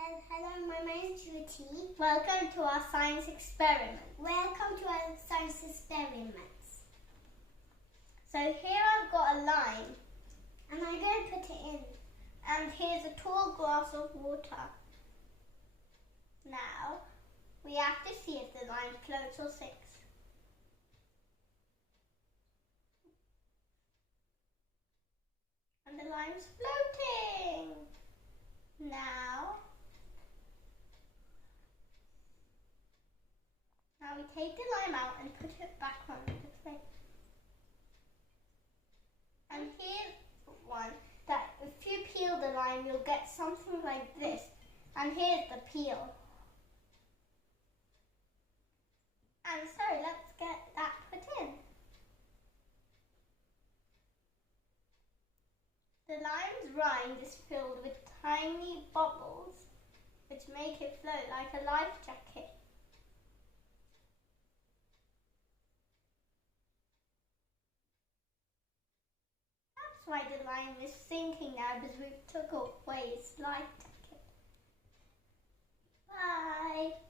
Hello, my name is Driti. Welcome to our science experiment. Welcome to our science experiments. So here I've got a line. And I'm going to put it in. And here's a tall glass of water. Now, we have to see if the line floats or sinks. And the line's floating. Now we take the lime out and put it back on the plate. And here's one that if you peel the lime, you'll get something like this. And here's the peel. And so let's get that put in. The lime's rind is filled with tiny bubbles which make it float like a life jacket. That's why the lime is sinking now, because we took away its life jacket. Bye!